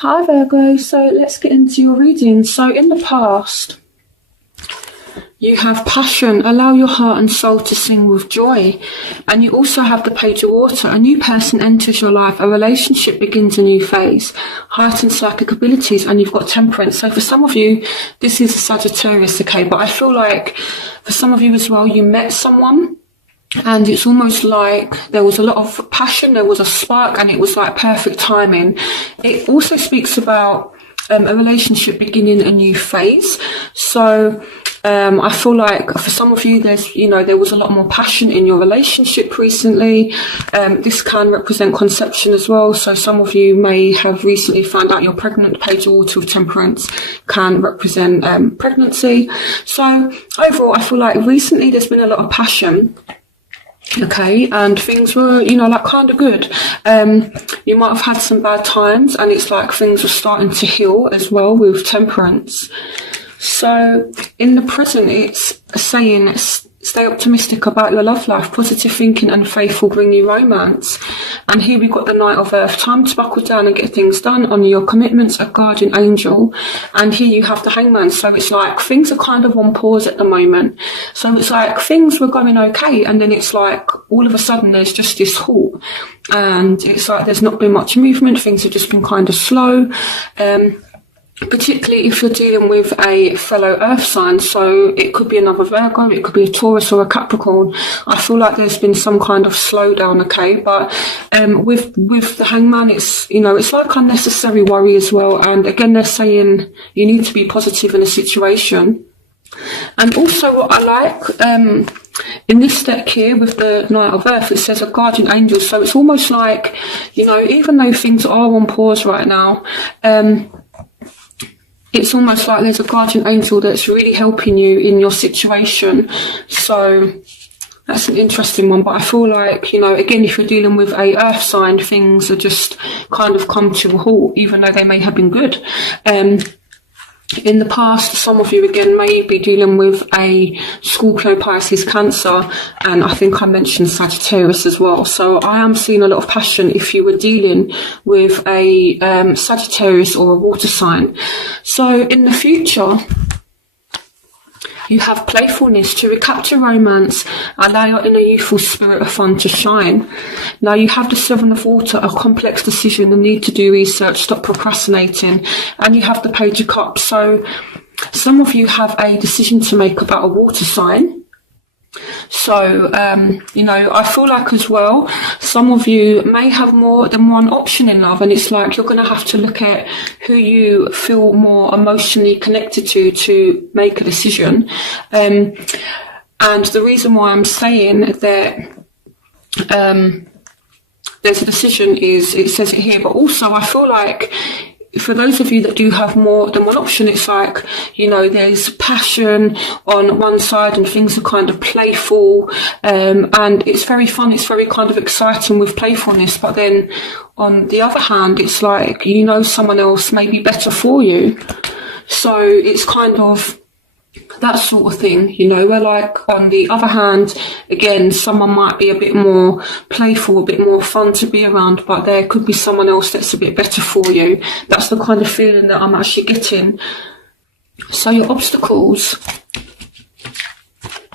Hi Virgo, so let's get into your reading. So in the past, you have passion, allow your heart and soul to sing with joy. And you also have the Page of Water. A new person enters your life, a relationship begins a new phase, heightened psychic abilities, and you've got Temperance. So for some of you, this is a Sagittarius, okay? But I feel like for some of you as well, you met someone, and it's almost like there was a lot of passion, there was a spark, and it was like perfect timing. It also speaks about a relationship beginning a new phase. So I feel like for some of you, there was a lot more passion in your relationship recently. This can represent conception as well. So some of you may have recently found out you're pregnant. Page of Water with Temperance can represent pregnancy. So overall, I feel like recently there's been a lot of passion. Okay, and things were, like kind of good. You might have had some bad times, and it's like things were starting to heal as well with Temperance. So in the present, it's saying stay optimistic about your love life. Positive thinking and faith will bring you romance. And here we've got the Knight of Earth. Time to buckle down and get things done. Honour your commitments, a guardian angel. And here you have the Hangman. So it's like things are kind of on pause at the moment. So it's like things were going okay, and then it's like all of a sudden there's just this halt. And it's like there's not been much movement. Things have just been kind of slow. Particularly if you're dealing with a fellow earth sign, so it could be another Virgo, it could be a Taurus or a Capricorn. I feel like there's been some kind of slowdown, okay? But with the Hangman, it's it's like unnecessary worry as well. And again, they're saying you need to be positive in a situation. And also what I like in this deck here with the Knight of Earth, it says a guardian angel. So it's almost like, even though things are on pause right now, it's almost like there's a guardian angel that's really helping you in your situation. So that's an interesting one. But I feel like, again, if you're dealing with a earth sign, things are just kind of come to a halt, even though they may have been good. In the past, some of you, again, may be dealing with a Scorpio, Pisces, Cancer, and I think I mentioned Sagittarius as well. So I am seeing a lot of passion if you were dealing with a Sagittarius or a water sign. So in the future, you have playfulness to recapture romance, allow your inner youthful spirit of fun to shine. Now you have the Seven of Water, a complex decision, the need to do research, stop procrastinating, and you have the Page of Cups. So some of you have a decision to make about a water sign. So, I feel like as well, some of you may have more than one option in love, and it's like you're going to have to look at who you feel more emotionally connected to make a decision. And the reason why I'm saying that there's a decision is, it says it here, but also I feel like for those of you that do have more than one option, it's like, there's passion on one side and things are kind of playful, and it's very fun, it's very kind of exciting with playfulness. But then on the other hand, it's like, someone else may be better for you. So it's kind of that sort of thing, where like on the other hand, again, someone might be a bit more playful, a bit more fun to be around, but there could be someone else that's a bit better for you. That's the kind of feeling that I'm actually getting. So your obstacles,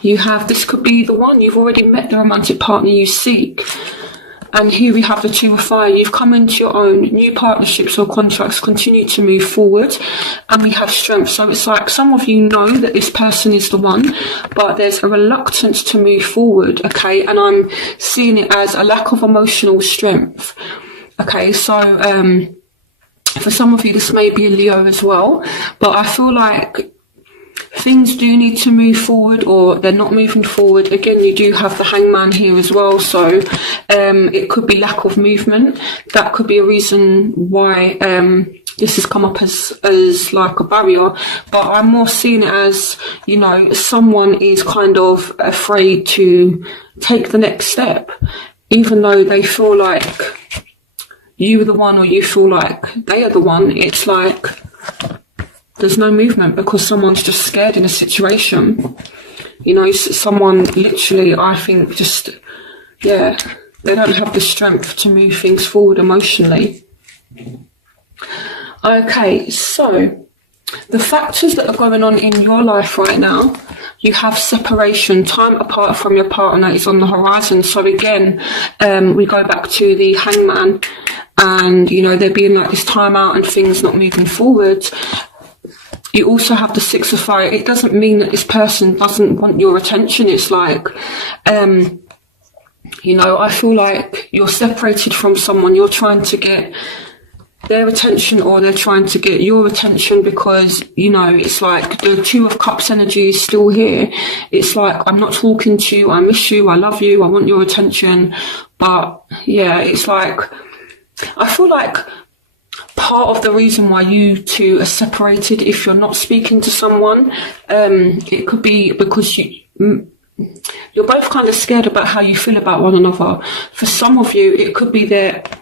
you have, this could be the one, you've already met the romantic partner you seek. And here we have the Two of Fire. You've come into your own, new partnerships or contracts continue to move forward. And we have Strength. So it's like some of you know that this person is the one, but there's a reluctance to move forward, okay? And I'm seeing it as a lack of emotional strength. Okay, so for some of you, this may be a Leo as well, but I feel like things do need to move forward, or they're not moving forward. Again, you do have the Hangman here as well, so it could be lack of movement. That could be a reason why this has come up as like a barrier. But I'm more seeing it as, someone is kind of afraid to take the next step, even though they feel like you are the one, or you feel like they are the one. It's like there's no movement because someone's just scared in a situation. Someone literally, I think, just, they don't have the strength to move things forward emotionally. Okay, so the factors that are going on in your life right now, you have separation, time apart from your partner is on the horizon. So again, we go back to the Hangman, and there being like this time out and things not moving forward. You also have the Six of Fire. It doesn't mean that this person doesn't want your attention. It's like, I feel like you're separated from someone. You're trying to get their attention, or they're trying to get your attention, because it's like the Two of Cups energy is still here. It's like, I'm not talking to you, I miss you, I love you, I want your attention. But yeah, it's like, I feel like part of the reason why you two are separated, if you're not speaking to someone, it could be because you're both kind of scared about how you feel about one another. For some of you, it could be that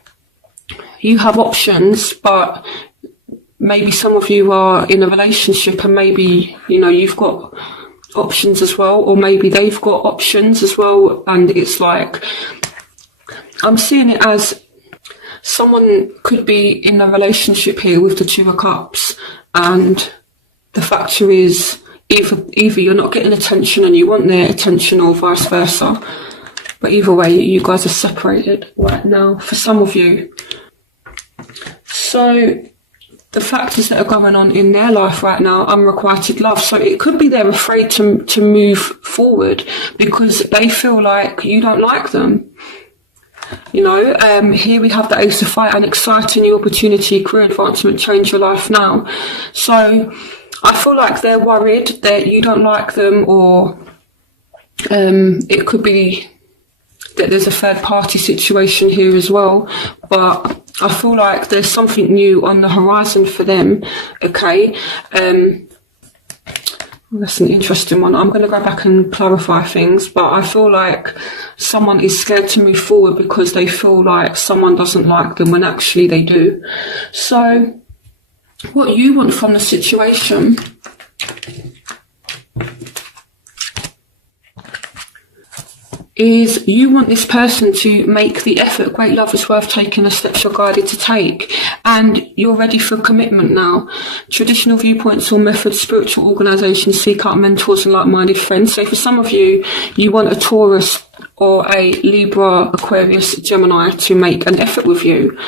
you have options, but maybe some of you are in a relationship and maybe, you've got options as well, or maybe they've got options as well. And it's like, I'm seeing it as someone could be in a relationship here with the Two of Cups, and the factor is either you're not getting attention and you want their attention, or vice versa. But either way, you guys are separated right now for some of you. So the factors that are going on in their life right now, unrequited love. So it could be they're afraid to move forward because they feel like you don't like them. Here we have the Ace of Fire, an exciting new opportunity, career advancement, change your life now. So I feel like they're worried that you don't like them, or it could be that there's a third party situation here as well. But I feel like there's something new on the horizon for them, okay? That's an interesting one. I'm going to go back and clarify things, but I feel like someone is scared to move forward because they feel like someone doesn't like them when actually they do. So what you want from the situation is you want this person to make the effort. Great love is worth taking the steps you're guided to take, and you're ready for commitment now. Traditional viewpoints or methods, spiritual organisations, seek out mentors and like-minded friends. So for some of you, you want a Taurus or a Libra, Aquarius, Gemini to make an effort with you.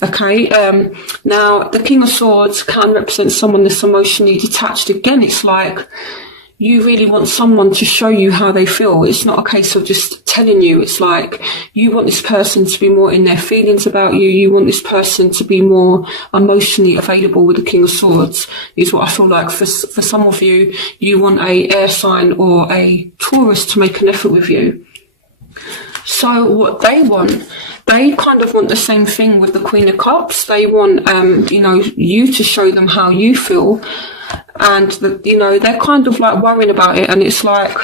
Okay, now the King of Swords can represent someone that's emotionally detached. Again, it's like you really want someone to show you how they feel. It's not a case of just telling you. It's like you want this person to be more in their feelings about you. You want this person to be more emotionally available with the King of Swords, is what I feel like. For some of you, you want a air sign or a Taurus to make an effort with you. So what they want, they kind of want the same thing with the Queen of Cups. They want, you to show them how you feel. And, they're kind of like worrying about it. And it's like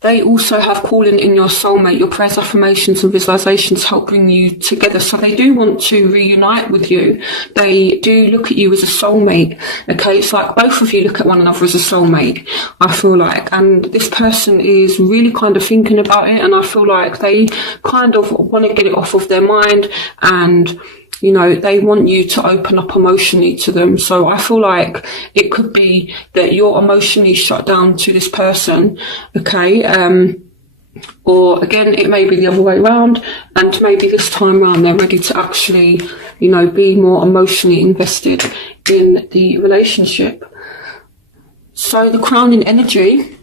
they also have calling in your soulmate. Your prayers, affirmations and visualizations help bring you together. So they do want to reunite with you. They do look at you as a soulmate. Okay, it's like both of you look at one another as a soulmate, I feel like. And this person is really kind of thinking about it. And I feel like they kind of want to get it off of their mind, and they want you to open up emotionally to them. So I feel like it could be that you're emotionally shut down to this person, okay? Or again, it may be the other way around, and maybe this time around they're ready to actually, be more emotionally invested in the relationship. So the crowning energy,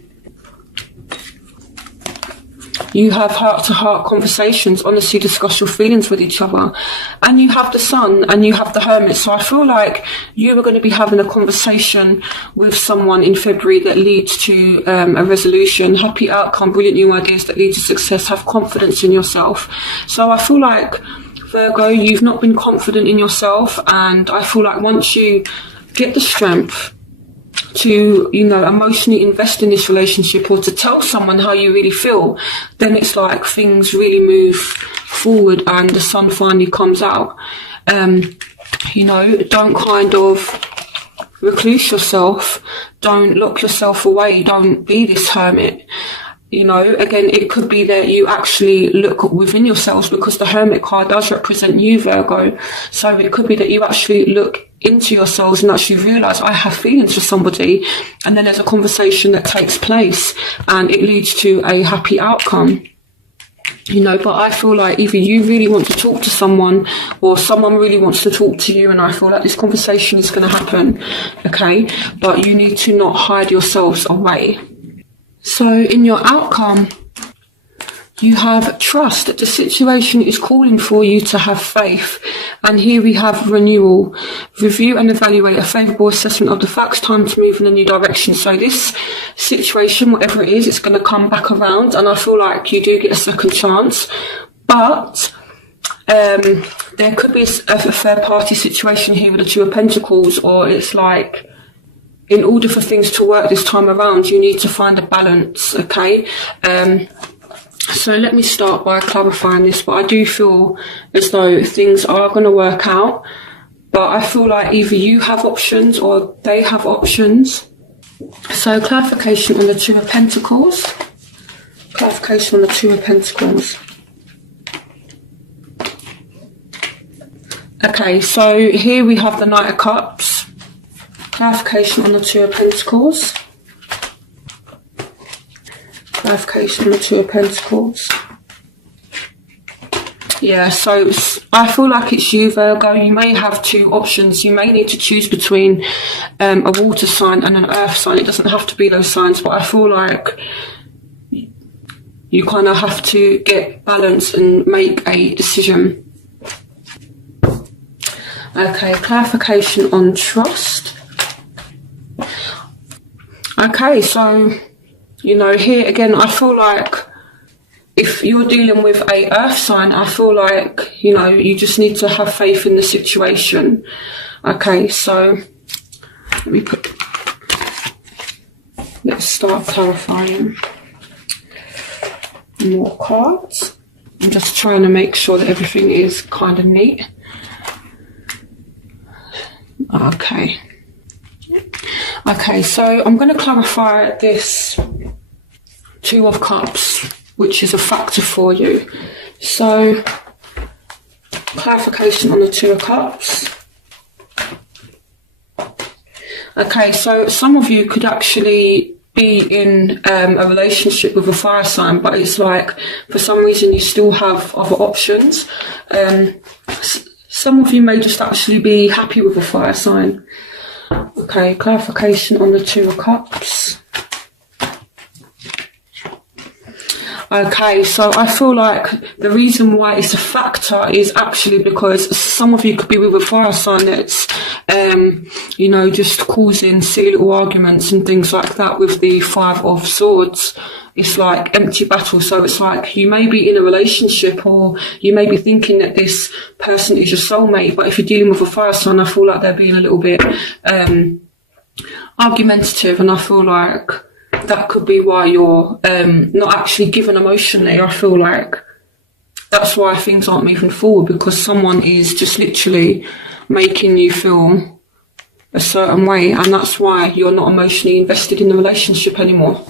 you have heart-to-heart conversations, honestly discuss your feelings with each other. And you have the Sun and you have the Hermit. So I feel like you are going to be having a conversation with someone in February that leads to a resolution, happy outcome, brilliant new ideas that lead to success. Have confidence in yourself. So I feel like, Virgo, you've not been confident in yourself. And I feel like once you get the strength to, emotionally invest in this relationship, or to tell someone how you really feel, then it's like things really move forward and the sun finally comes out. Don't kind of recluse yourself. Don't lock yourself away. Don't be this hermit. You know, again, it could be that you actually look within yourselves, because the Hermit card does represent you, Virgo. So it could be that you actually look into yourselves and actually realise, I have feelings for somebody, and then there's a conversation that takes place and it leads to a happy outcome. You know, but I feel like either you really want to talk to someone or someone really wants to talk to you, and I feel like this conversation is going to happen, okay? But you need to not hide yourselves away. So in your outcome, you have trust, that the situation is calling for you to have faith. And here we have renewal. Review and evaluate a favourable assessment of the facts, time to move in a new direction. So this situation, whatever it is, it's going to come back around, and I feel like you do get a second chance. But there could be a third party situation here with the Two of Pentacles, or it's like, in order for things to work this time around, you need to find a balance, okay? So let me start by clarifying this, but I do feel as though things are going to work out. But I feel like either you have options or they have options. So clarification on the Two of Pentacles. Clarification on the Two of Pentacles. Okay, so here we have the Knight of Cups. Clarification on the Two of Pentacles. Clarification on the Two of Pentacles. Yeah, so I feel like it's you, Virgo. You may have two options. You may need to choose between a water sign and an earth sign. It doesn't have to be those signs, but I feel like you kind of have to get balance and make a decision. Okay, clarification on trust. Okay, so, you know, here again, I feel like if you're dealing with a earth sign, I feel like, you know, you just need to have faith in the situation. Okay, so let's start clarifying more cards. I'm just trying to make sure that everything is kind of neat. Okay. Okay, so I'm going to clarify this Two of Cups, which is a factor for you. So, clarification on the Two of Cups. Okay, so some of you could actually be in a relationship with a fire sign, but it's like, for some reason, you still have other options. Some of you may just actually be happy with a fire sign. Okay, clarification on the Two of Cups. Okay, so I feel like the reason why it's a factor is actually because some of you could be with a fire sign that's, you know, just causing silly little arguments and things like that with the Five of Swords. It's like empty battle. So it's like you may be in a relationship, or you may be thinking that this person is your soulmate, but if you're dealing with a fire sign, I feel like they're being a little bit argumentative, and I feel like that could be why you're not actually given emotionally. I feel like that's why things aren't moving forward, because someone is just literally making you feel a certain way, and that's why you're not emotionally invested in the relationship anymore.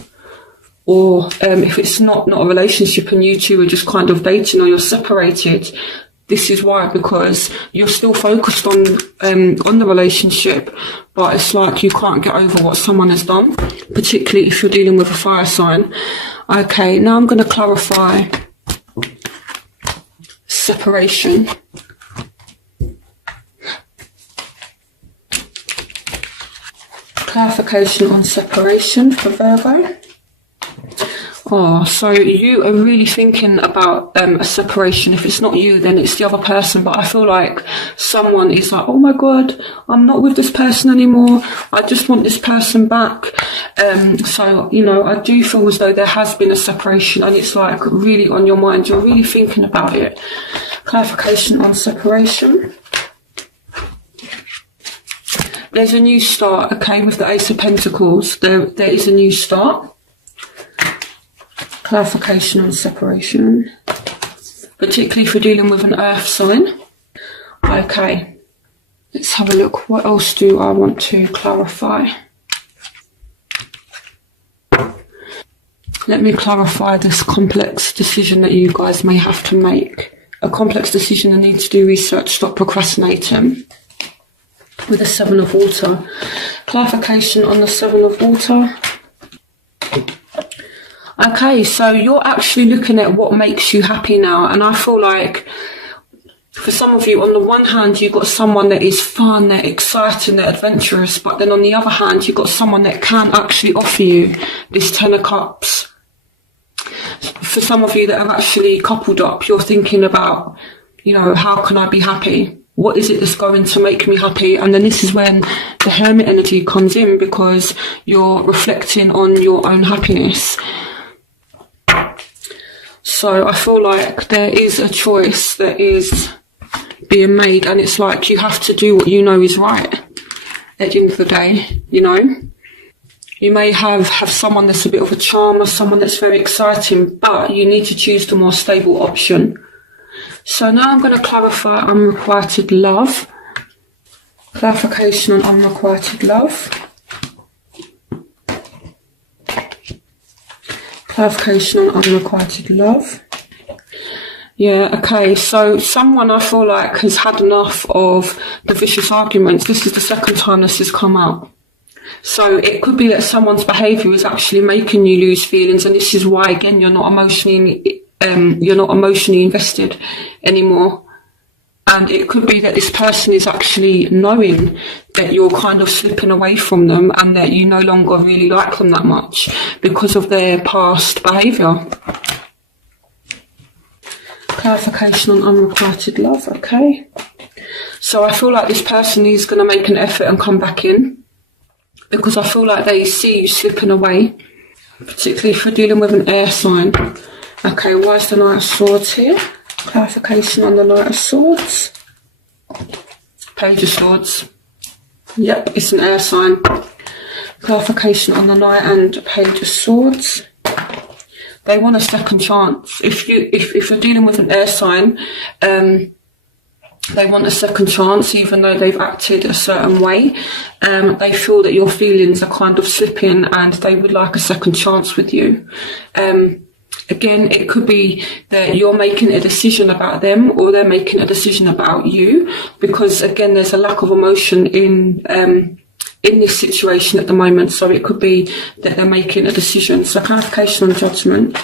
Or if it's not a relationship and you two are just kind of dating, or you're separated, this is why, because you're still focused on the relationship, but it's like you can't get over what someone has done, particularly if you're dealing with a fire sign. Okay, now I'm going to clarify separation. Clarification on separation for Virgo. Oh, so you are really thinking about a separation. If it's not you, then it's the other person. But I feel like someone is like, oh my God, I'm not with this person anymore. I just want this person back. So, you know, I do feel as though there has been a separation, and it's like really on your mind. You're really thinking about it. Clarification on separation. There's a new start, okay, with the Ace of Pentacles. There is a new start. Clarification on separation, particularly if you're dealing with an earth sign. Okay, let's have a look. What else do I want to clarify? Let me clarify this complex decision that you guys may have to make. A complex decision and need to do research, stop procrastinating. With the Seven of Water. Clarification on the Seven of Water. Okay, so you're actually looking at what makes you happy now. And I feel like for some of you, on the one hand, you've got someone that is fun, they're exciting, they're adventurous. But then on the other hand, you've got someone that can actually offer you this Ten of Cups. For some of you that have actually coupled up, you're thinking about, you know, how can I be happy? What is it that's going to make me happy? And then this is when the Hermit energy comes in, because you're reflecting on your own happiness. So I feel like there is a choice that is being made, and it's like you have to do what you know is right at the end of the day, you know. You may have someone that's a bit of a charmer, someone that's very exciting, but you need to choose the more stable option. So now I'm going to clarify unrequited love. Clarification on unrequited love. Clarification on unrequited love. Yeah, okay, so someone I feel like has had enough of the vicious arguments. This is the second time this has come out. So it could be that someone's behaviour is actually making you lose feelings, and this is why, again, you're not emotionally invested anymore. And it could be that this person is actually knowing that you're kind of slipping away from them and that you no longer really like them that much because of their past behaviour. Clarification on unrequited love, okay. So I feel like this person is going to make an effort and come back in, because I feel like they see you slipping away, particularly if you're dealing with an air sign. Okay, why is the Knight of Swords here? Clarification on the Knight of Swords. Page of Swords. Yep, it's an air sign. Clarification on the Knight and Page of Swords. They want a second chance. If you're dealing with an air sign, they want a second chance, even though they've acted a certain way. They feel that your feelings are kind of slipping and they would like a second chance with you. Again, it could be that you're making a decision about them, or they're making a decision about you, because again, there's a lack of emotion in this situation at the moment. So it could be that they're making a decision. So clarification on Judgment.